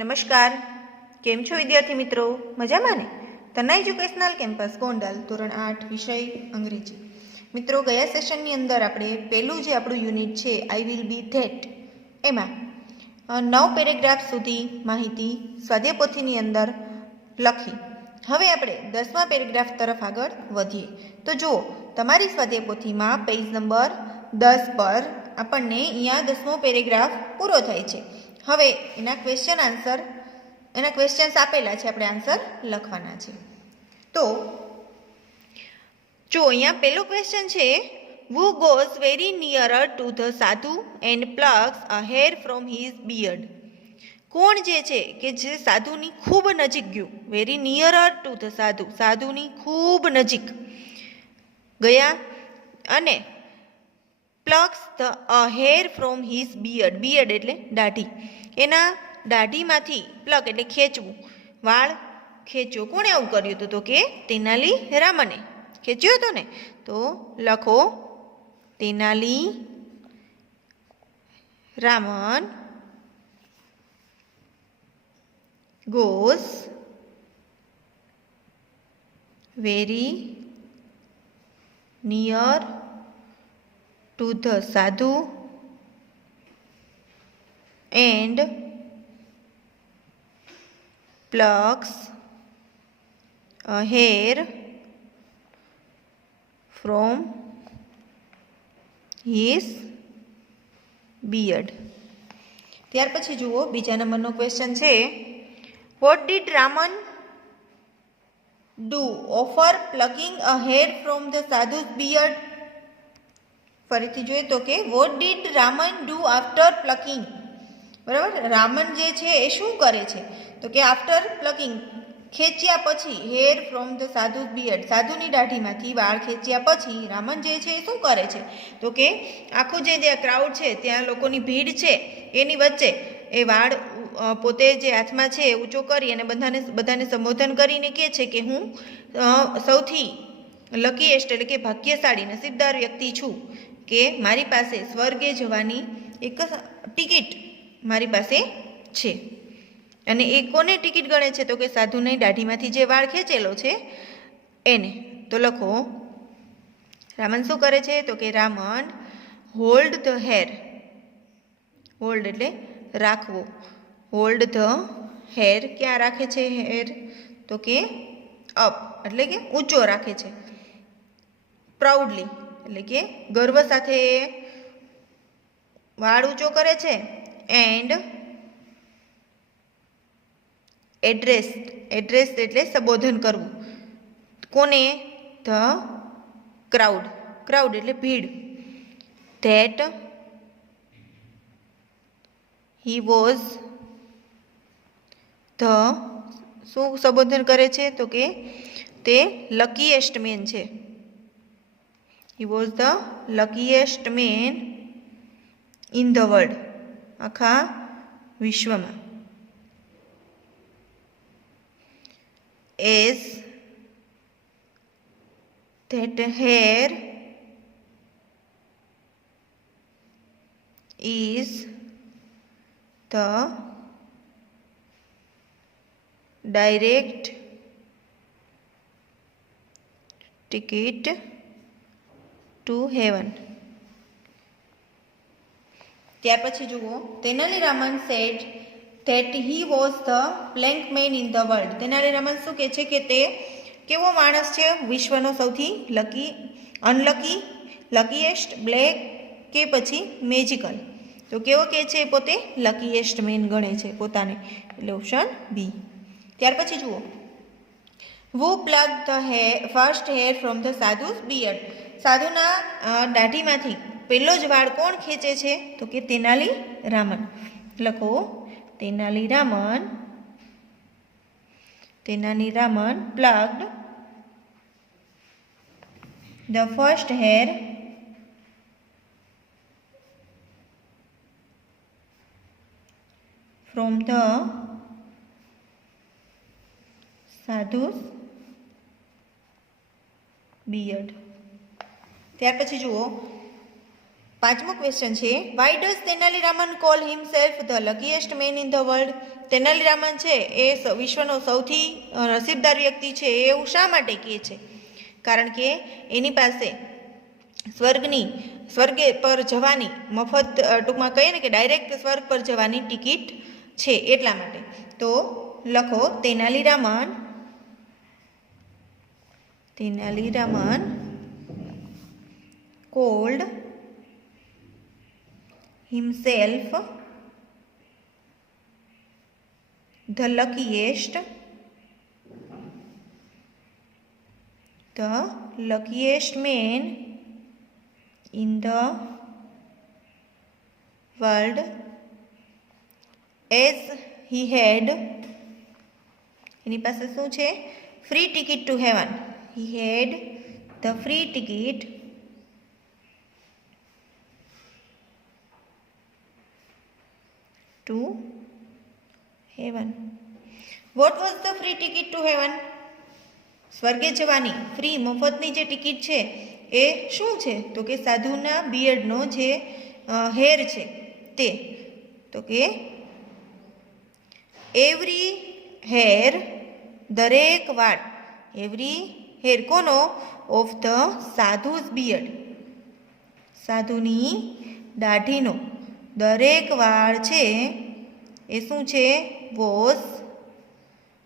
નમસ્કાર, કેમ છો વિદ્યાર્થી મિત્રો? મજામાં ને? તન્ના એજ્યુકેશનલ કેમ્પસ ગોંડલ ધોરણ 8 વિષય અંગ્રેજી. મિત્રો, ગયા સેશનની અંદર આપણે પહેલું જે આપણું યુનિટ છે આઈ વિલ બી ધેટ, એમાં 9 પેરેગ્રાફ સુધી માહિતી સ્વાધ્યાયપોથીની અંદર લખી. હવે આપણે 10મા પેરેગ્રાફ તરફ આગળ વધીએ. તો જુઓ, તમારી સ્વાધ્યાયપોથીમાં પેજ નંબર 10 પર આપણને અહીંયા 10મો પેરેગ્રાફ પૂરો થાય છે. હવે એના ક્વેશ્ચન્સ આપેલા છે, આપણે આન્સર લખવાના છે. તો જો અહીંયા પહેલો ક્વેશ્ચન છે, who goes very nearer to the sadhu and plucks a hair from his beard? કોણ જે છે કે જે સાધુની ખૂબ નજીક ગયું, વેરી નિયરર ટુ ધ સાધુ, સાધુની ખૂબ નજીક ગયા અને પ્લક્સ the hair from his beard, beard એટલે દાઢી, એના દાઢીમાંથી પ્લક એટલે ખેંચવું, વાળ ખેંચ્યો. કોણે આવું કર્યું હતું? તો કે તેનાલી રામને ખેંચ્યો હતો ને. તો લખો Tenali Raman goes very near to the sadhu and plucks a hair from his beard. ત્યાર પછી જુઓ, બીજા નંબરનો ક્વેશ્ચન છે, what did Raman do after plucking a hair from the sadhu's beard? ફરીથી જોઈએ તો કે what did Raman do after plucking? બરાબર, રામન જે છે એ શું કરે છે? તો કે આફ્ટર પ્લકિંગ, ખેંચ્યા પછી, હેર ફ્રોમ ધ સાધુ બિયર્ડ, સાધુની દાઢીમાંથી વાળ ખેંચ્યા પછી રામન જે છે એ શું કરે છે? તો કે આખું જે ક્રાઉડ છે, ત્યાં લોકોની ભીડ છે, એની વચ્ચે એ વાળ પોતે જે હાથમાં છે ઊંચો કરી અને બધાને સંબોધન કરીને કહે છે કે હું સૌથી લકીએસ્ટ એટલે કે ભાગ્યશાળી નસીબદાર વ્યક્તિ છું કે મારી પાસે સ્વર્ગે જવાની એક ટિકિટ મારી પાસે છે. અને એ કોને ટિકિટ ગણે છે? તો કે સાધુની દાઢીમાંથી જે વાળ ખેંચેલો છે એને. તો લખો રામન શું કરે છે? તો કે Raman hold the hair, hold એટલે રાખવો, હોલ્ડ ધ હેર, ક્યાં રાખે છે હેર? તો કે અપ એટલે કે ઊંચો રાખે છે, પ્રાઉડલી એટલે કે ગર્વ સાથે વાળ ઊંચો કરે છે, એન્ડ એડ્રેસ, એડ્રેસ એટલે સંબોધન કરવું, કોને? ધ ક્રાઉડ, ક્રાઉડ એટલે ભીડ, ધેટ હી વોઝ ધ, શું સંબોધન કરે છે? તો કે તે લકીએસ્ટ મેન છે, he was the luckiest man in the world, આખા વિશ્વમાં. As that hair is the direct ticket to heaven. ત્યાર પછી જુઓ, Tenali Raman said that he was the blank man in the world. Tenali Raman શું કહે છે કે તે કેવો માણસ છે? વિશ્વનો સૌથી લકી, અનલકી, લકીએસ્ટ, બ્લેક કે પછી મેજિકલ. તો કેવો કહે છે? પોતે લકીએસ્ટ મેન ગણે છે પોતાને, એટલે ઓપ્શન બી. ત્યાર પછી જુઓ, who plucked the hair, first hair from the sadhu's beard? સાધુના દાઢીમાંથી પહેલો જ વાળ કોણ ખેંચે છે? તો કે તેનાલી રામન. લખો Tenali Raman, Tenali Raman plucked the first hair from the sadhu's beard. ત્યાર પછી જુઓ, પાંચમો ક્વેશ્ચન છે, why does Tenaliraman call himself the luckiest man in the world? Tenaliraman છે એ વિશ્વનો સૌથી નસીબદાર વ્યક્તિ છે એવું શા માટે કહે છે? કારણ કે એની પાસે સ્વર્ગે પર જવાની મફત, ટૂંકમાં કહીએ ને કે ડાયરેક્ટ સ્વર્ગ પર જવાની ટિકિટ છે એટલા માટે. તો લખો તેનાલીરામન called himself the luckiest man in the world as he had, એની પાસે શું છે? Free ticket to heaven. He had the free ticket to heaven. What was the free ticket to heaven? સ્વર્ગે જવાની ફ્રી મફતની જે ટિકિટ છે એ શું છે? તો કે સાધુના બિયર્ડનો જે હેર છે તે. તો કે એવરી હેર, દરેક વાળ, એવરી હેર કોનો? ઓફ ધ સાધુઝ બિયર્ડ, સાધુની દાઢીનો દરેક વાળ છે એ શું છે? Was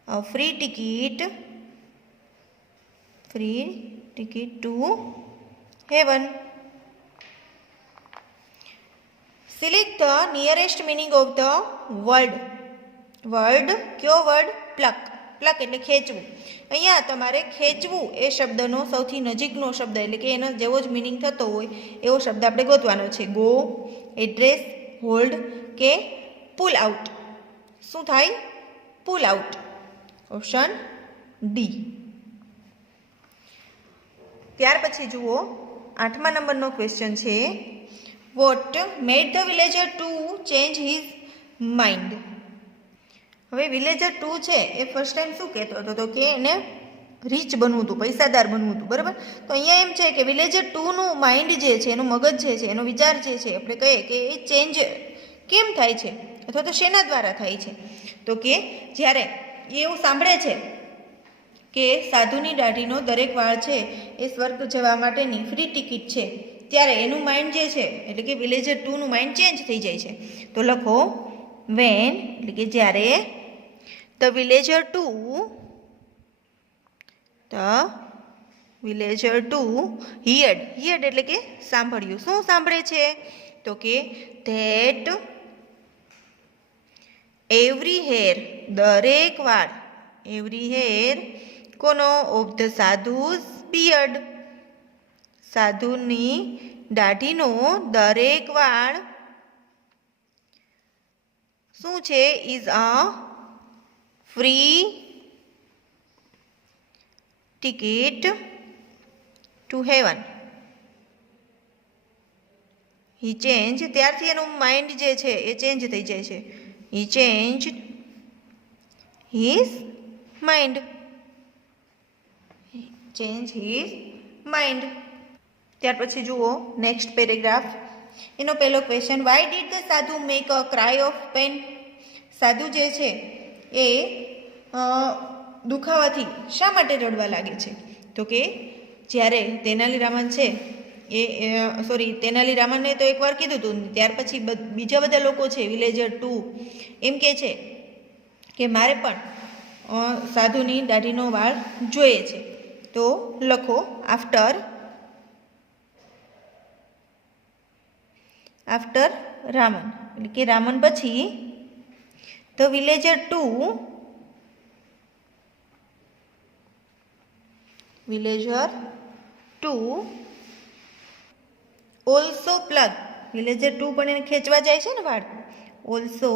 a free ticket to heaven. Select the nearest meaning of the word. કયો વર્ડ? પ્લક. પ્લક એટલે ખેંચવું. અહીંયા તમારે ખેંચવું એ શબ્દનો સૌથી નજીકનો શબ્દ, એટલે કે એનો જેવો જ મિનિંગ થતો હોય એવો શબ્દ આપણે ગોતવાનો છે. ગો, એડ્રેસ, હોલ્ડ કે પુલ આઉટ. શું થાય? Pull out. Option D. ત્યાર પછી જુઓ 8મા નંબરનો ક્વેશ્ચન છે, what made the villager to change his mind? હવે વિલેજર 2 છે એ ફર્સ્ટ ટાઈમ શું કહેતો હતો? તો કે એને રીચ બનવું હતું, પૈસાદાર બનવું હતું, બરાબર? તો અહીંયા એમ છે કે વિલેજર 2નું માઇન્ડ જે છે, એનું મગજ જે છે, એનો વિચાર જે છે, આપણે કહીએ કે એ ચેન્જ કેમ થાય છે અથવા તો શેના દ્વારા થાય છે? તો કે જ્યારે એ એવું સાંભળે છે કે સાધુની દાઢીનો દરેક વાળ છે એ સ્વર્ગ જવા માટેની ફ્રી ટિકિટ છે, ત્યારે એનું માઇન્ડ જે છે એટલે કે વિલેજર 2નું માઇન્ડ ચેન્જ થઈ જાય છે. તો લખો વેન, એટલે કે જ્યારે ધ વિલેજર 2 હિયર્ડ એટલે કે સાંભળ્યું. શું સાંભળે છે? તો કે ધેટ એવરી હેર, દરેક વાળ, એવરી હેર કોનો? ઓફ ધ સાધુઝ બિયર્ડ, સાધુની દાઢીનો દરેક વાળ શું છે? Is a free ticket to heaven. He change, ત્યારથી એનું માઇન્ડ જે છે એ ચેન્જ થઈ જાય છે. He change his mind. ત્યાર પછી જુઓ નેક્સ્ટ પેરેગ્રાફ. એનો પહેલો question, why did the sadhu make a cry of pain? સાધુ જે છે એ દુખાવાથી શા માટે રડવા લાગે છે? તો કે જ્યારે તેનાલીરામન છે તેનાલીરામને તો એકવાર કીધું હતું, ત્યાર પછી બીજા બધા લોકો છે વિલેજર 2 એમ કહે છે કે મારે પણ સાધુની દાઢીનો વાળ જોઈએ છે. તો લખો આફ્ટર રામન, એટલે કે રામન પછી the villager 2 also plug. Villager 2 પણ એને ખેંચવા જાય છે ને વાળ. Also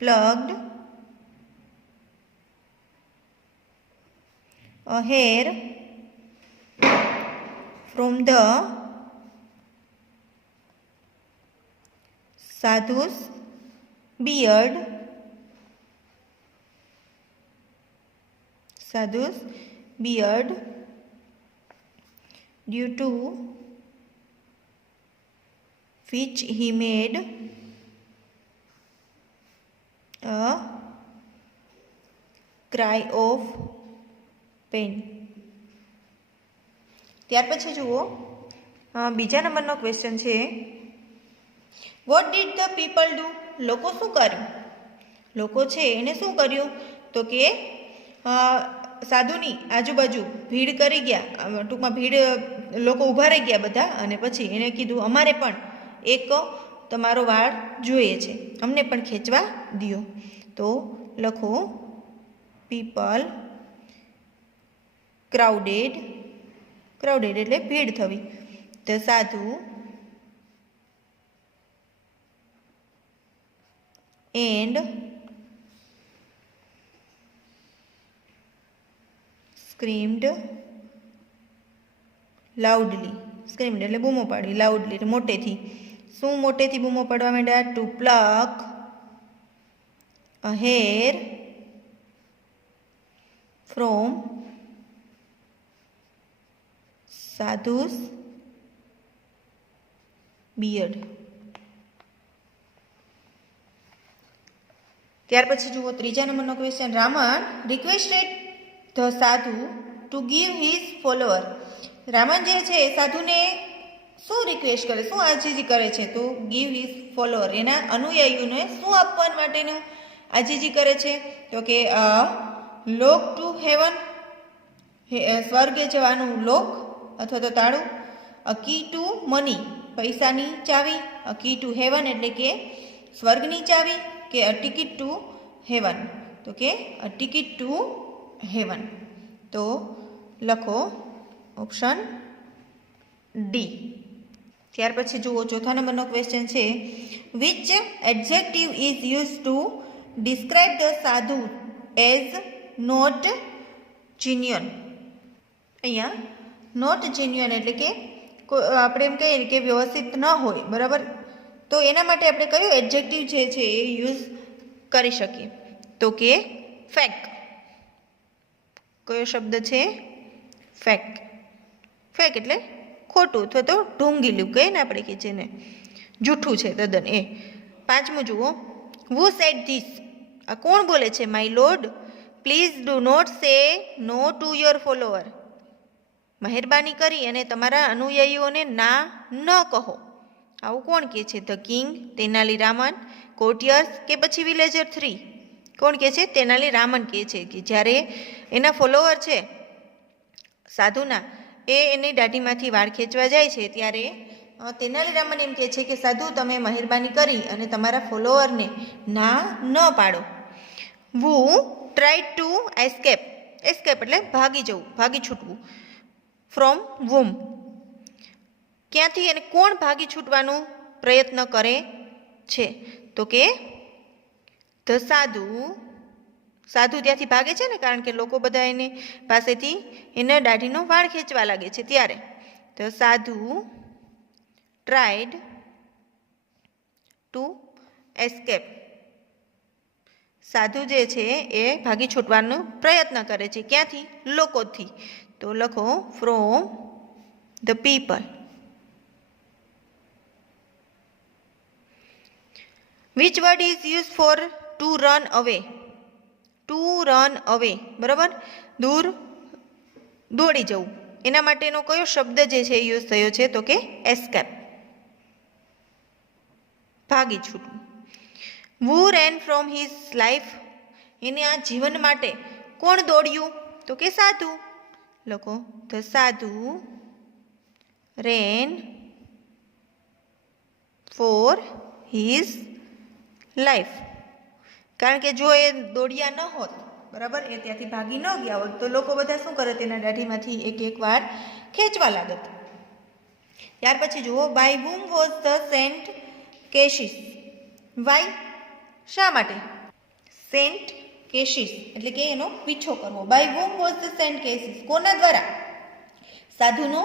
plugged a hair from the sadhu's beard due to which he made a cry of pain. ત્યાર પછી જુઓ બીજા નંબરનો ક્વેશ્ચન છે, what did the people do? લોકો શું કર્યું? લોકો છે એને શું કર્યું? તો કે સાધુની આજુબાજુ ભીડ કરી ગયા, ટૂંકમાં ભીડ લોકો ઊભા રહી ગયા બધા, અને પછી એને કીધું અમારે પણ એક તમારો વાળ જોઈએ છે, અમને પણ ખેંચવા દ્યો. તો લખો પીપલ ક્રાઉડેડ, ક્રાઉડેડ એટલે ભીડ થવી, ધ સાધુ એન્ડ સ્ક્રીમ્ડ લાઉડલી. સ્ક્રીમ્ડ એટલે બૂમો પાડી, લાઉડલી એટલે મોટેથી. શું મોટેથી બૂમો પાડવા માંડ્યા? To pluck a hair from sadhu's beard. ત્યાર પછી જુઓ ત્રીજા નંબરનો question, Raman requested the sadhu to give his follower. Raman જે છે એ સાધુને શું રિક્વેસ્ટ કરે, શું આજીજી કરે છે? તો ગીવ હિઝ ફોલોઅર, એના અનુયાયીઓને શું આપવા માટેનું આજીજી કરે છે? તો કે લોક ટુ હેવન, સ્વર્ગે જવાનું લોક અથવા તો તાળું, અ કી ટુ મની, પૈસાની ચાવી, અ કી ટુ હેવન એટલે કે સ્વર્ગની ચાવી, કે અ ટિકિટ ટુ હેવન, તો કે અ ટિકિટ ટુ હેવન. તો લખો ઓપ્શન ડી. ત્યાર પછી જુઓ ચોથા નંબરનો ક્વેશ્ચન છે, which adjective is use to describe the સાધુ એઝ નોટ જીન્યુઅન? અહીંયા નોટ જીન્યુઅન એટલે કે આપણે એમ કહીએ કે વ્યવસ્થિત ન હોય, બરાબર, તો એના માટે આપણે કયું એડજેક્ટિવ જે છે એ યુઝ કરી શકીએ? તો કે ફેક. કયો શબ્દ છે? ફેક. ફેક એટલે ખોટું અથવા તો ઢોંગીલું કહીએ ને આપણે, કે જેને જૂઠું છે તદ્દન, એ. પાંચમું જુઓ, હુ સેડ ધીસ? આ કોણ બોલે છે? My lord please do not say no to your follower. મહેરબાની કરી અને તમારા અનુયાયીઓને ના ન કહો. આવું કોણ કહે છે? ધ કિંગ, તેનાલી રામન, કોર્ટિયર્સ કે પછી વિલેજર 3? કોણ કહે છે? તેનાલી રામન કહે છે કે જ્યારે એના ફોલોઅર છે સાધુના, એ એની દાઢીમાંથી વાળ ખેંચવા જાય છે ત્યારે તેનાલી રામન એમ કહે છે કે સાધુ તમે મહેરબાની કરી અને તમારા ફોલોઅરને ના ન પાડો. વુ ટ્રાય ટુ એસ્કેપ. એસ્કેપ એટલે ભાગી જવું, ભાગી છૂટવું. ફ્રોમ વુમ, ક્યાંથી અને કોણ ભાગી છૂટવાનું પ્રયત્ન કરે છે? તો કે ધ સાધુ. સાધુ ત્યાંથી ભાગે છે ને, કારણ કે લોકો બધા એની પાસેથી એને દાઢીનો વાળ ખેંચવા લાગે છે ત્યારે. ધ સાધુ ટ્રાઈડ ટુ એસ્કેપ. સાધુ જે છે એ ભાગી છૂટવાનો પ્રયત્ન કરે છે. ક્યાંથી? લોકોથી. તો લખો from the people. Which word is use for two run અવે? ટુ રન અવે, બરાબર, દૂર દોડી જવું. એના માટેનો કયો શબ્દ જે છે એ યુઝ થયો છે? તો કે એસ્કેપ, ભાગી છૂટવું. વુ રેન ફ્રોમ હિઝ લાઈફ? એને આ જીવન માટે કોણ દોડ્યું? તો કે સાધુ. લખો ધ સાધુ રેન ફોર હિઝ લાઈફ. કારણ કે જો એ દોડ્યા ન હોત, બરાબર, એ ત્યાંથી ભાગી ન ગયા હોત, તો લોકો બધા શું કરે? તેના દાઢીમાંથી એક એક વાર ખેંચવા લાગત. ત્યાર પછી જુઓ, by whom was the saint chases? Why, શા માટે? સેન્ટ કેશિસ એટલે કે એનો પીછો કરવો. By whom was the saint chases? કોના દ્વારા સાધુનો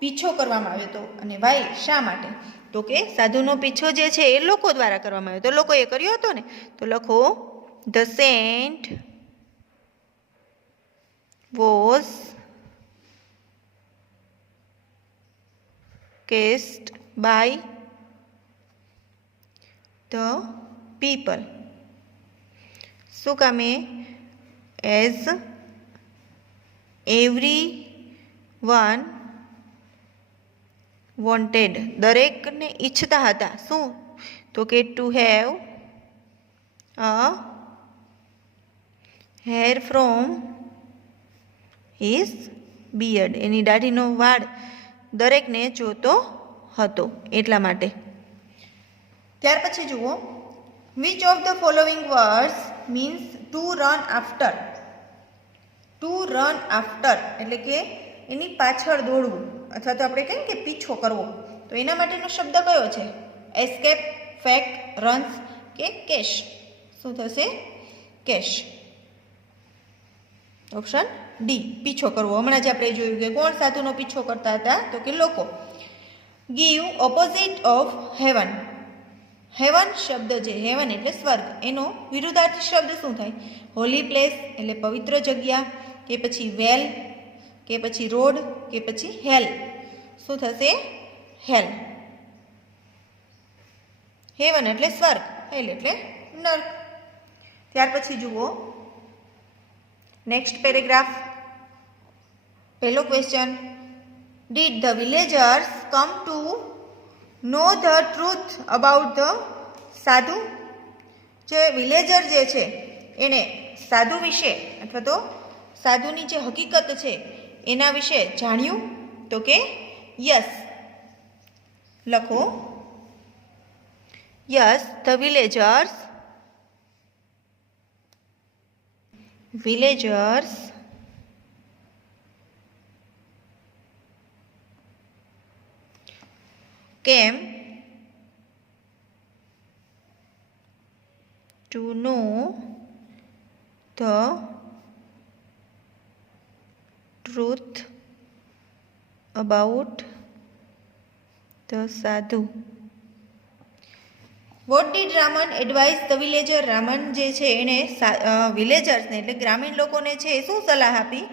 પીછો કરવામાં આવ્યો હતો? અને વાય, શા માટે? તો કે સાધુનો પીછો જે છે એ લોકો દ્વારા કરવામાં આવ્યો, તો લોકોએ કર્યો હતો ને. તો લખો the saint was chased by the people. શું કામે? એઝ એવરી વન વોન્ટેડ, દરેકને ઈચ્છતા હતા. શું? તો કે to have a hair from his beard, એની દાઢીનો વાળ દરેકને જોતો હતો એટલા માટે. ત્યાર પછી જુઓ, which of the following words means to run after. To run after એટલે કે એની પાછળ દોડવું, અથવા તો આપણે કહીએ કે પીછો કરવો. તો એના માટેનો શબ્દ કયો છે? એસ્કેપ, ફેક, રન્સ કે કેશ? શું થશે? કેશ. ઓપ્શન ડી, પીછો કરવો. હમણાં જ આપણે જોયું કે કોણ સાધુનો પીછો કરતા હતા? તો કે લોકો. Give opposite of heaven. Heaven શબ્દ જે, હેવન એટલે સ્વર્ગ, એનો વિરુદ્ધાર્થી શબ્દ શું થાય? હોલી પ્લેસ એટલે પવિત્ર જગ્યા, કે પછી વેલ, કે પછી રોડ, કે પછી હેલ? શું થશે? હેલ. હેવન એટલે સ્વર્ગ, હેલ એટલે નર્ક. ત્યાર પછી જુઓ નેક્સ્ટ પેરેગ્રાફ. પહેલો question, did the villagers come to know the truth about the sadhu? જે વિલેજર જે છે એને સાધુ વિશે અથવા તો સાધુની જે હકીકત છે એના વિશે જાણ્યું? તો કે યસ. લખો, yes the villagers came to know the truth about the sadhu. What did Raman advise the villager? Raman જે છે એણે વિલેજર્સને એટલે ગ્રામીણ લોકોને છે શું સલાહ આપી?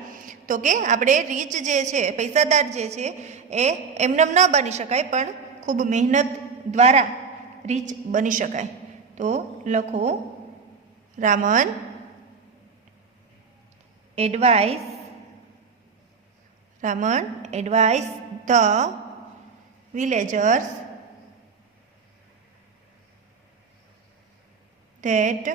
તો કે આપણે રીચ જે છે, પૈસાદાર જે છે એ એમનેમ ન બની શકાય, પણ ખૂબ મહેનત દ્વારા રીચ બની શકાય. તો લખો, Raman advise the villagers that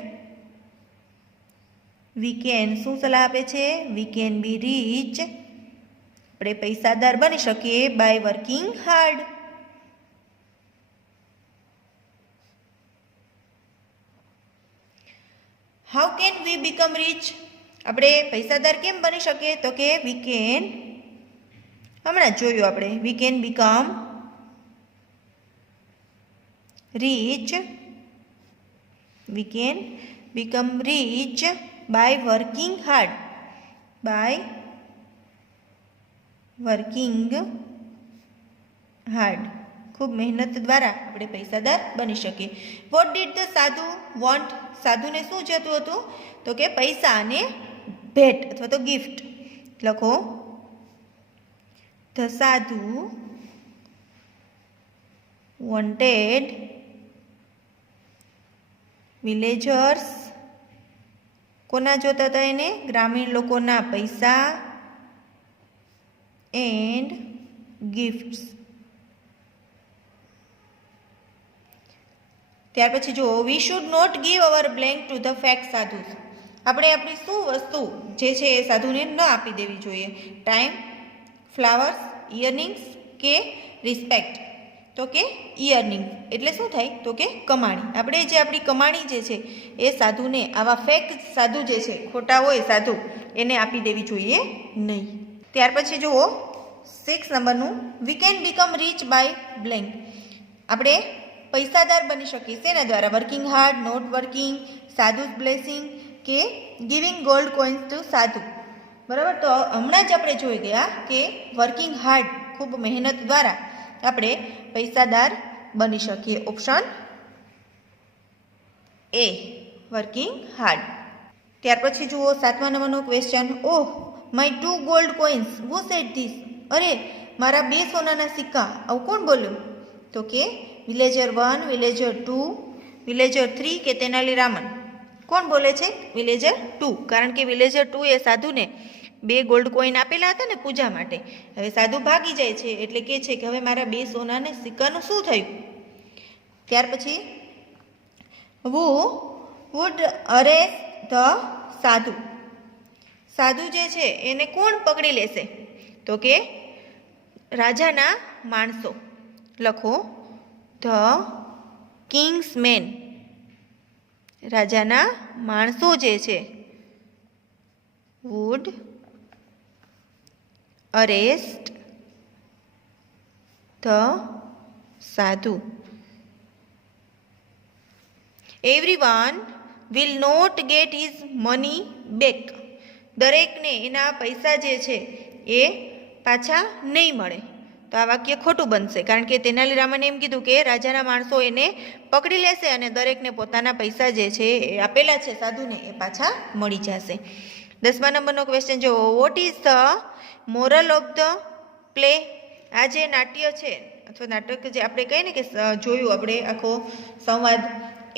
we can, શું સલાહ આપે છે? we can be rich, આપણે પૈસાદાર બની શકીએ by working hard. how can we become rich? આપણે પૈસાદાર કેમ બની શકીએ? તો કે we can, હમણાં જોયું આપણે, we can become rich, we can become rich by working hard, by working hard, ખૂબ મહેનત દ્વારા આપણે પૈસાદાર બની શકીએ. વોટ ડીડ ધ સાધુ વોન્ટ? સાધુને શું જોતું હતું? તો કે પૈસા અને ભેટ અથવા તો ગિફ્ટ. લખો, ધ સાધુ વોન્ટેડ વિલેજર્સ, કોના જોતા હતા એને? ગ્રામીણ લોકોના પૈસા એન્ડ ગિફ્ટ્સ. ત્યાર પછી જુઓ, we should not give our blank to the fake sadhu. આપણે આપણી શું વસ્તુ જે છે એ સાધુને ન આપી દેવી જોઈએ? ટાઈમ, ફ્લાવર્સ, ઇયરરિંગ્સ કે રિસ્પેક્ટ? તો કે ઇયરરિંગ એટલે શું થાય? તો કે કમાણી. આપણે જે આપણી કમાણી જે છે એ સાધુને, આવા ફેક સાધુ જે છે, ખોટા હોય સાધુ, એને આપી દેવી જોઈએ નહીં. ત્યાર પછી જુઓ 6 નંબરનું, we can become rich by blank. આપણે પૈસાદાર બની શકીએ શેના દ્વારા? Working hard, not working, sadhu's blessing કે giving gold coins to sadhu. બરાબર. તો હમણાં જ આપણે જોઈ ગયા કે વર્કિંગ હાર્ડ, ખૂબ મહેનત દ્વારા આપણે પૈસાદાર બની શકીએ. Option A, working hard. ત્યાર પછી જુઓ 7મા નંબરનો question, oh my 2 gold coins, who said this? અરે મારા 2 સોનાના સિક્કા. આવું કોણ બોલ્યું? તો કે વિલેજર 1, વિલેજર 2, વિલેજર 3 કે તેનાલીરામન. કોણ બોલે છે? વિલેજર 2. કારણ કે વિલેજર 2 એ સાધુને 2 ગોલ્ડ કોઈન આપેલા હતા ને પૂજા માટે. હવે સાધુ ભાગી જાય છે એટલે કે છે કે હવે મારા 2 સોનાના સિક્કાનું શું થયું? ત્યાર પછી who would arrest the સાધુ. સાધુ જે છે એને કોણ પકડી લેશે? તો કે રાજાના માણસો. લખો ધ કિંગ્સ મેન. રાજાના માણસો જે છે would arrest the sadhu. Everyone will not get his money back. દરેકને એના પૈસા જે છે એ પાછા નહીં મળે. તો આ વાક્ય ખોટું બનશે કારણ કે તેનાલીરામને એમ કીધું કે રાજાના માણસો એને પકડી લેશે અને દરેકને પોતાના પૈસા જે છે એ આપેલા છે સાધુને એ પાછા મળી જશે. 10મા નંબરનો ક્વેશ્ચન જો what is the moral of the play. આ જે નાટ્ય છે અથવા નાટક જે આપણે કહીએ ને કે જોયું આપણે આખો સંવાદ,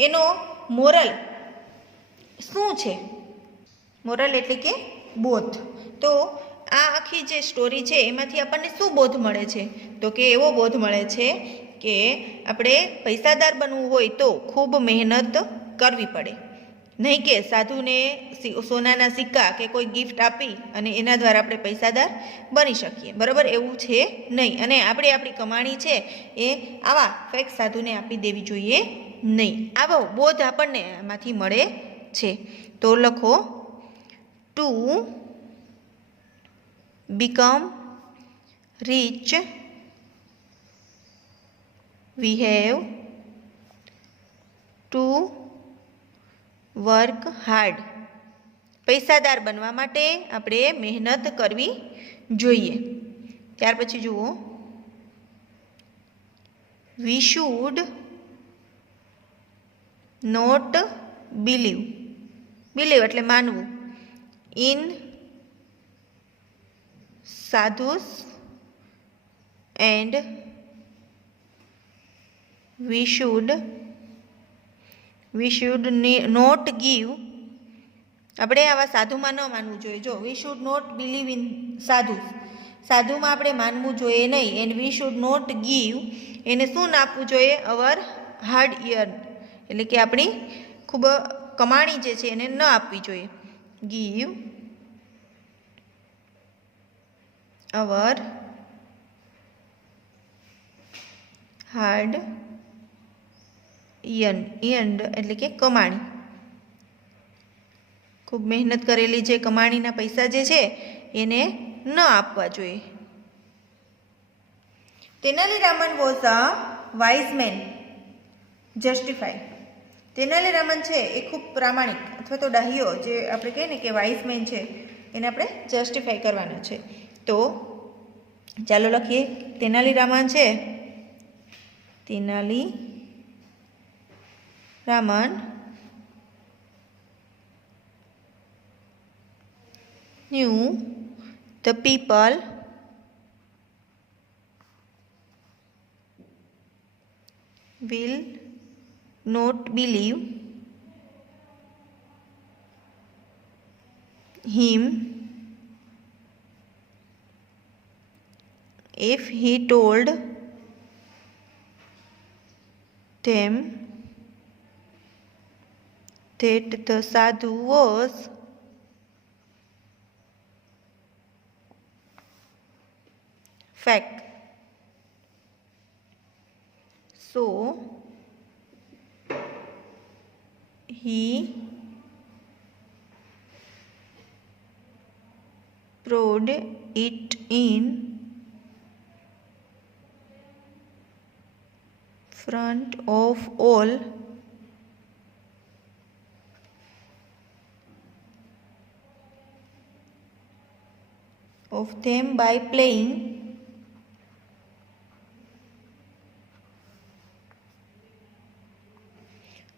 એનો મોરલ શું છે? મોરલ એટલે કે બોધ. તો આ આખી જે સ્ટોરી છે એમાંથી આપણને શું બોધ મળે છે? તો કે એવો બોધ મળે છે કે આપણે પૈસાદાર બનવું હોય તો ખૂબ મહેનત કરવી પડે, નહીં કે સાધુને સોનાના સિક્કા કે કોઈ ગિફ્ટ આપી અને એના દ્વારા આપણે પૈસાદાર બની શકીએ. બરાબર? એવું છે નહીં. અને આપણે આપણી કમાણી છે એ આવા ફેક સાધુને આપી દેવી જોઈએ નહીં. આવો બોધ આપણને એમાંથી મળે છે. તો લખો to become rich we have to work hard. પૈસાદાર બનવા માટે આપણે મહેનત કરવી જોઈએ. ત્યાર પછી જુઓ we should not believe. believe એટલે માનવું. in sadhus and we should not give. આપણે આવા સાધુમાં ન માનવું જોઈએ. જો we should not believe in sadhus, સાધુમાં આપણે માનવું જોઈએ નહીં. And we should not give, એને શું ના આપવું જોઈએ? અવર હાર્ડ earned, એટલે કે આપણી ખૂબ કમાણી જે છે એને ન આપવી જોઈએ. give our hard earned એટલે કે કમાણી, ખૂબ મહેનત કરેલી જે કમાણીના પૈસા જે છે એને ન આપવા જોઈએ. Tenaliraman was a wise man justify. Tenaliraman છે એ ખૂબ પ્રામાણિક અથવા તો ડાહ્યો, જે આપણે કહીએ ને કે વાઇઝ મેન છે, એને આપણે જસ્ટિફાઈ કરવાનો છે. તો ચાલો લખીએ. તેનાલીરામન છે, તેનાલીરામન knew the people will not believe him if he told them that the sadhu was fake. So he poured it in front of all of them by playing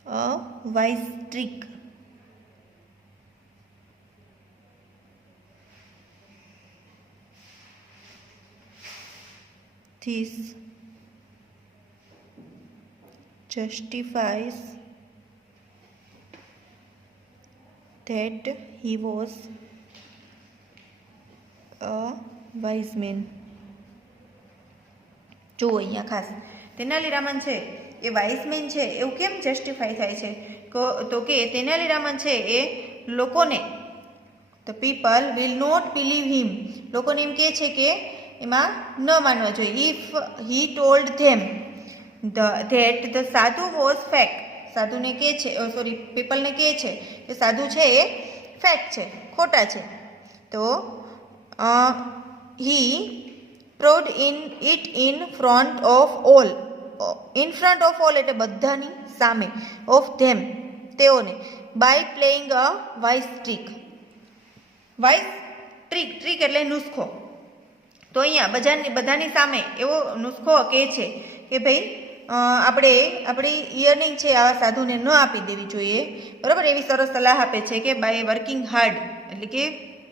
a wise trick. This justifies that he was a wise man. જુઓ અહીંયા ખાસ તેનાલીરામન છે એ વાઇઝમેન છે એવું કેમ justify થાય છે તો કે તેનાલીરામન છે એ લોકોને the people will not believe him, લોકોને એમ કહે છે કે એમાં ન માનવા જોઈએ. If he told them that the sadhu was fake, સાધુને કહે છે પીપલને કહે છે કે સાધુ છે એ ફેક છે, ખોટા છે. તો he proved it in front of all, in front of all એટલે બધાની સામે, ઓફ ધેમ તેઓને, by playing a wise trick. Wise trick એટલે નુસ્ખો. તો અહીંયા બધાની સામે એવો નુસ્ખો કહે છે કે ભાઈ આપણે આપણી ઇયરિંગ છે આવા સાધુને ન આપી દેવી જોઈએ, બરાબર. એવી સરસ સલાહ આપે છે કે બાય વર્કિંગ હાર્ડ એટલે કે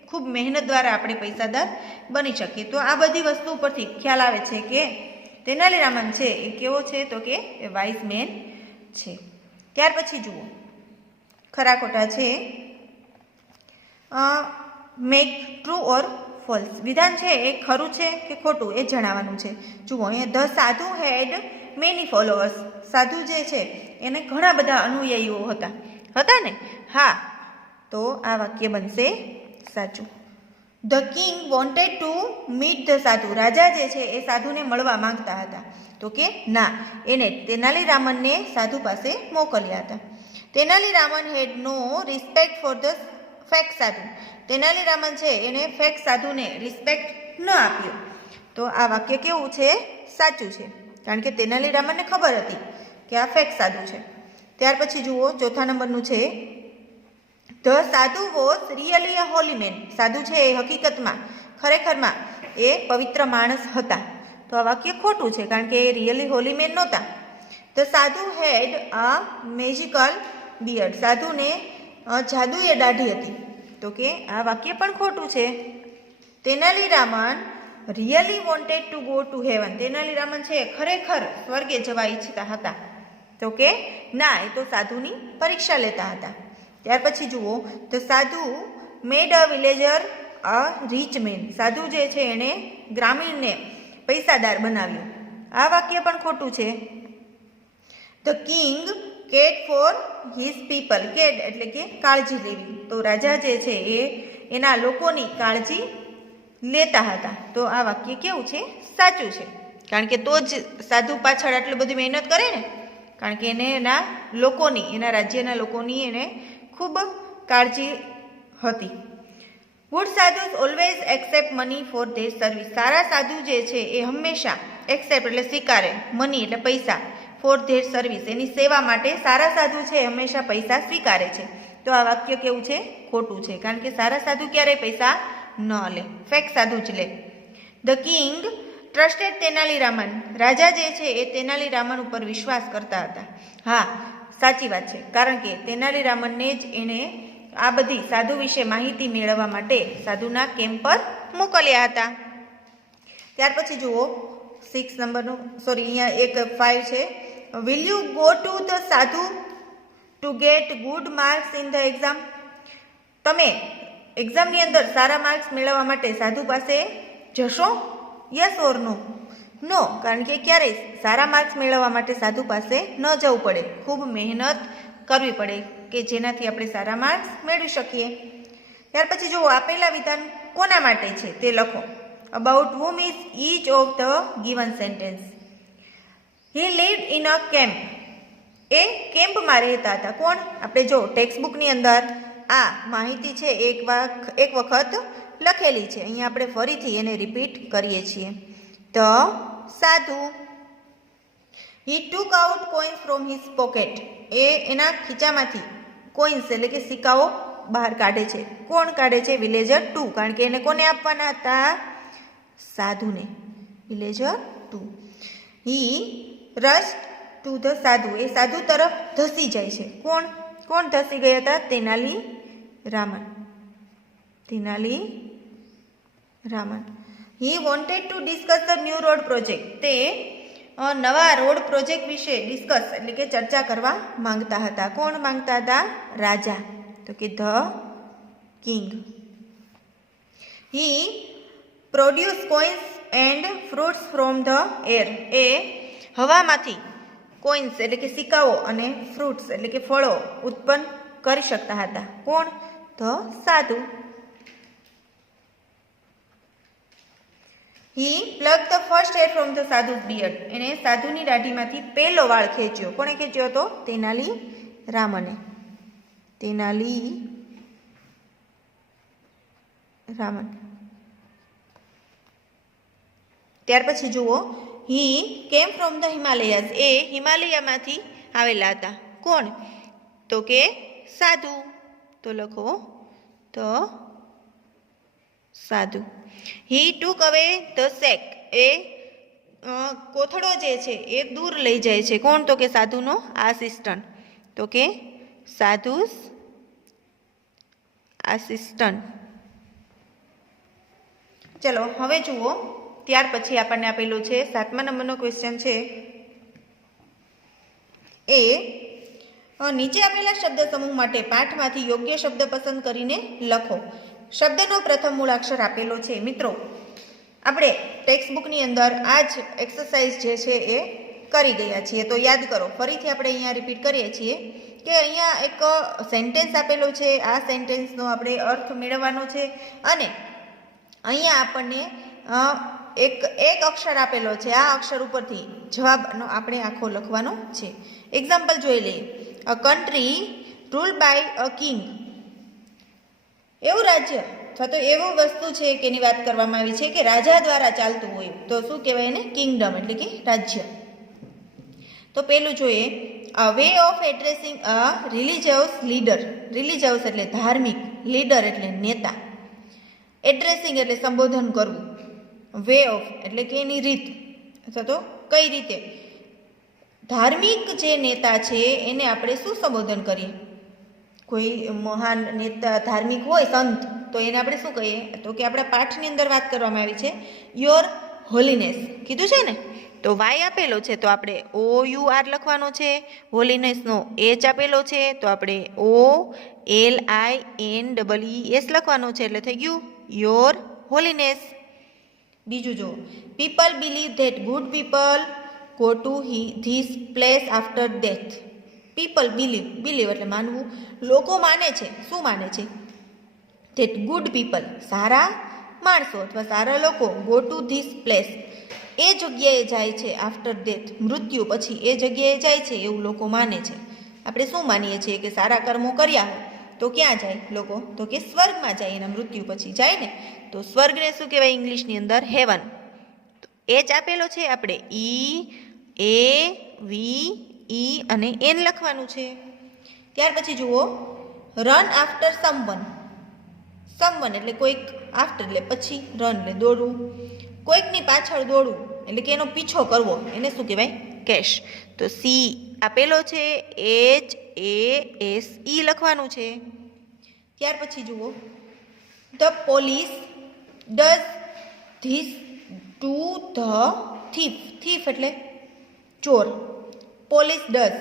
ખૂબ મહેનત દ્વારા આપણે પૈસાદાર બની શકીએ. તો આ બધી વસ્તુ ઉપરથી ખ્યાલ આવે છે કે તેનાલીરામન છે એ કેવો છે તો કે એ વાઇઝ મેન છે. ત્યાર પછી જુઓ ખરા ખોટા છે મેક ટ્રુ ઓર ફોલ્સ. વિધાન છે એ ખરું છે કે ખોટું એ જણાવવાનું છે. જુઓ અહીંયા ધ સાધુ હેડ મેની ફોલોઅર્સ, સાધુ જે છે એને ઘણા બધા અનુયાયીઓ હતા ને? હા, તો આ વાક્ય બનશે સાચું. The king wanted to meet the સાધુ, રાજા જે છે એ સાધુને મળવા માંગતા હતા. તો કે ના, એને તેનાલીરામનને સાધુ પાસે મોકલ્યા હતા. તેનાલીરામન હેડ નો રિસ્પેક્ટ ફોર ધ ફેક સાધુ, તેનાલીરામન છે એને ફેક સાધુને રિસ્પેક્ટ ન આપ્યો. તો આ વાક્ય કેવું છે? સાચું છે, કારણ કે તેનાલીરામનને ખબર હતી કે આ ફેક સાધુ છે. ત્યાર પછી જુઓ ચોથા નંબરનું છે the sadhu was really a holy man, સાધુ છે એ હકીકતમાં ખરેખરમાં એ પવિત્ર માણસ હતા. તો આ વાક્ય ખોટું છે, કારણ કે એ રિયલી હોલી મેન નહોતા. ધ સાધુ હેડ અ મેજિકલ બિયર્ડ, સાધુને જાદુએ દાઢી હતી. તો કે આ વાક્ય પણ ખોટું છે. Tenaliraman really wanted to go to heaven, Tenaliraman છે ખરેખર સ્વર્ગે જવા ઈચ્છતા હતા. તો કે ના, એ તો સાધુની પરીક્ષા લેતા હતા. ત્યાર પછી જુઓ ધ સાધુ મેડ અ વિલેજર અ રીચ મેન, સાધુ જે છે એણે ગ્રામીણને પૈસાદાર બનાવ્યો. આ વાક્ય પણ ખોટું છે. The king cat for his people, cat એટલે કે કાળજી લેવી. તો રાજા જે છે એ એના લોકોની કાળજી લેતા હતા. તો આ વાક્ય કેવું છે? સાચું છે, કારણ કે તો જ સાધુ પાછળ આટલી બધી મહેનત કરે ને, કારણ કે એને એના લોકોની, એના રાજ્યના લોકોની એને ખૂબ કાળજી હતી. Good sadhus always accept money for their service, સારા સાધુ જે છે એ હંમેશા એક્સેપ્ટ એટલે સ્વીકારે, મની એટલે પૈસા, ફોર ધેર સર્વિસ એની સેવા માટે સારા સાધુ છે હંમેશા પૈસા સ્વીકારે છે. તો આ વાક્ય કેવું છે? ખોટું છે, કારણ કે સારા સાધુ ક્યારેય પૈસા ન લે, ફેક સાધુ જ લે. ધ કિંગ ટ્રસ્ટેડ તેનાલીરામન, રાજા જે છે એ તેનાલીરામન ઉપર વિશ્વાસ કરતા હતા. હા, સાચી વાત છે, કારણ કે તેનાલીરામનને જ એને આ બધી સાધુ વિશે માહિતી મેળવવા માટે સાધુના કેમ્પ પર મોકલ્યા હતા. ત્યાર પછી જુઓ 6 નંબરનું, સોરી અહીંયા એક 5 છે. Will you go to the sadhu to get good marks in the exam, તમે એક્ઝામની અંદર સારા માર્ક્સ મેળવવા માટે સાધુ પાસે જશો? યસ ઓર નો? નો, કારણ કે ક્યારેય સારા માર્ક્સ મેળવવા માટે સાધુ પાસે ન જવું પડે, ખૂબ મહેનત કરવી પડે કે જેનાથી આપણે સારા માર્ક્સ મેળવી શકીએ. ત્યાર પછી જુઓ આપેલા વિધાન કોના માટે છે તે લખો. About whom is each of the given sentence. He lived in a camp, એ કેમ્પમાં રહેતા હતા. કોણ? આપણે જો ટેક્સ્ટબુકની અંદર આ માહિતી છે એક વખત લખેલી છે, અહીંયા આપણે ફરીથી એને રિપીટ કરીએ છીએ. The sadhu he took out coins from his pocket, એ એના ખીચામાંથી કોઇન્સ એટલે કે સિક્કાઓ બહાર કાઢે છે. કોણ કાઢે છે? વિલેજર 2, કારણ કે એને કોને આપવાના હતા? સાધુને. Villager 2. He rush two the સાધુ, એ સાધુ તરફ ધસી જાય છે. કોણ ધસી ગયા હતા? Tenaliraman. He wanted to discuss the new road project. તે નવા રોડ પ્રોજેક્ટ વિશે ડિસ્કસ એટલે કે ચર્ચા કરવા માંગતા હતા. કોણ માંગતા હતા? રાજા. તો કે the king. He produce coins and fruits from the air. એ હવામાંથી કોઇન્સ એટલે કે સિક્કાઓ અને ફ્રૂટ્સ એટલે કે ફળો ઉત્પન્ન કરી શકતા હતા. કોણ? The sadhu. He plug the first hair from the sadhu's beard. એને સાધુની દાઢીમાંથી પહેલો વાળ ખેંચ્યો. કોણે ખેંચ્યો હતો? તેનાલી રામને. તેનાલી રામન. ત્યાર પછી જુઓ, હી કેમ ફ્રોમ ધ હિમાલયાસ. એ હિમાલયામાંથી આવેલા હતા. કોણ? તો કે સાધુ. તો લખો તો સાધુ. હી ટુક અવે ધ સેક. એ કોથળો જે છે એ દૂર લઈ જાય છે. કોણ? તો કે સાધુનો આસિસ્ટન્ટ. તો કે સાધુસ આસિસ્ટન્ટ. ચલો હવે જુઓ, ત્યાર પછી આપણને આપેલું છે 7મા નંબરનો ક્વેશ્ચન છે. એ નીચે આપેલા શબ્દ સમૂહ માટે પાઠમાંથી યોગ્ય શબ્દ પસંદ કરીને લખો. શબ્દનો પ્રથમ મૂળાક્ષર આપેલો છે. મિત્રો, આપણે ટેક્સ્ટબુકની અંદર આ જ એક્સરસાઇઝ જે છે એ કરી ગયા છીએ. તો યાદ કરો, ફરીથી આપણે અહીંયા રિપીટ કરીએ છીએ કે અહીંયા એક સેન્ટેન્સ આપેલો છે. આ સેન્ટેન્સનો આપણે અર્થ મેળવવાનો છે અને અહીંયા આપણને એક અક્ષર આપેલો છે. આ અક્ષર ઉપરથી જવાબનો આપણે આખો લખવાનો છે. એક્ઝામ્પલ જોઈ લઈએ. A country rule by a king. એવું રાજ્ય અથવા તો એવું વસ્તુ છે કે એની વાત કરવામાં આવી છે કે રાજા દ્વારા ચાલતું હોય તો શું કહેવાય એને? કિંગડમ એટલે કે રાજ્ય. તો પેલું જોઈએ, a way of addressing a religious leader. Religious એટલે ધાર્મિક, લીડર એટલે નેતા. એડ્રેસિંગ એટલે સંબોધન કરવું. વે ઓફ એટલે કે એની રીત અથવા તો કઈ રીતે. ધાર્મિક જે નેતા છે એને આપણે શું સંબોધન કરીએ? કોઈ મહાન નેતા ધાર્મિક હોય, સંત, તો એને આપણે શું કહીએ? તો કે આપણા પાઠની અંદર વાત કરવામાં આવી છે યોર હોલીનેસ કીધું છે ને. તો વાય આપેલો છે તો આપણે OUR લખવાનો છે. હોલીનેસનો H આપેલો છે તો આપણે OLINEES લખવાનો છે. એટલે થઈ ગયું યોર હોલીનેસ. બીજું જો, people believe that good people go to this place after death. People believe એટલે માનવું. લોકો માને છે. શું માને છે? ધેટ ગુડ પીપલ સારા માણસો અથવા સારા લોકો ગો ટુ ધીસ પ્લેસ એ જગ્યાએ જાય છે. આફ્ટર ડેથ મૃત્યુ પછી એ જગ્યાએ જાય છે એવું લોકો માને છે. આપણે શું માનીએ છીએ કે સારા કર્મો કર્યા હોય તો ક્યાં જાય લોકો? તો કે સ્વર્ગમાં જાય. એના મૃત્યુ પછી જાય ને. તો સ્વર્ગને શું કહેવાય ઇંગ્લિશની અંદર? હેવન. H આપેલો છે આપણે EAVE અને N લખવાનું છે. ત્યાર પછી જુઓ, રન આફ્ટર સમવન. સમવન એટલે કોઈક, આફ્ટર એટલે પછી, રન એટલે દોડવું. કોઈકની પાછળ દોડવું એટલે કે એનો પીછો કરવો એને શું કહેવાય? કેશ. તો C આપેલો છે, HASE લખવાનું છે. ત્યાર પછી જુઓ, the police does this to the thief. Thief એટલે ચોર. પોલીસ ડઝ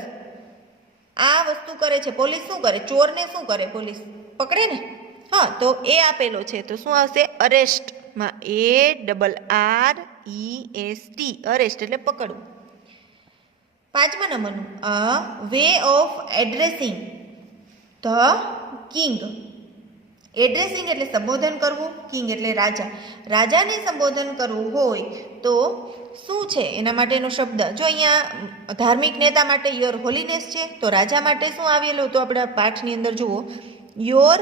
આ વસ્તુ કરે છે. પોલીસ શું કરે? ચોરને શું કરે? પોલીસ પકડે ને. હા, તો એ આપેલો છે તો શું આવશે? અરેસ્ટમાં ARREST. અરેસ્ટ એટલે પકડવું. 5મા નંબરનું, a way of addressing the king. Addressing એટલે સંબોધન કરવું. કિંગ એટલે રાજા. રાજાને સંબોધન કરવું હોય તો શું છે એના માટેનો શબ્દ? જો અહીંયા ધાર્મિક નેતા માટે યોર હોલીનેસ છે તો રાજા માટે શું આવેલું? તો આપણા પાઠની અંદર જુઓ, યોર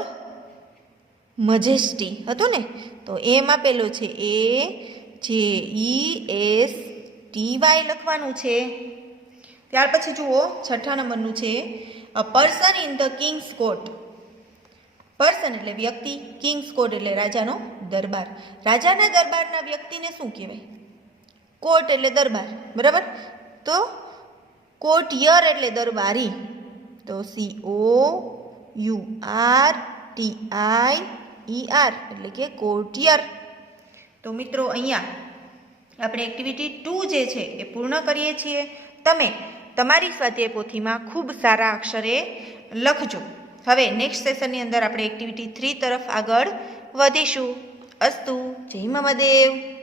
મજેસ્ટી હતું ને. તો એમ આપેલું છે AJESTY લખવાનું છે. ત્યાર પછી જુઓ, 6ઠા નંબરનું છે, a person in the king's court. Person એટલે વ્યક્તિ, કિંગ્સ કોર્ટ એટલે રાજાનો દરબાર. રાજાના દરબારના વ્યક્તિને શું કહેવાય? કોર્ટ એટલે દરબાર, બરાબર. તો કોર્ટિયર એટલે દરબારી. તો COURTIER એટલે કે કોર્ટિયર. તો તો મિત્રો અહીંયા આપણે એક્ટિવિટી 2 જે છે એ પૂર્ણ કરીએ છીએ. તમે તમારી સ્વાધ્યાય પોથીમાં ખૂબ સારા અક્ષરે લખજો. હવે નેક્સ્ટ સેશનની અંદર આપણે એક્ટિવિટી 3 તરફ આગળ વધીશું. અસ્તુ. જય મહાદેવ.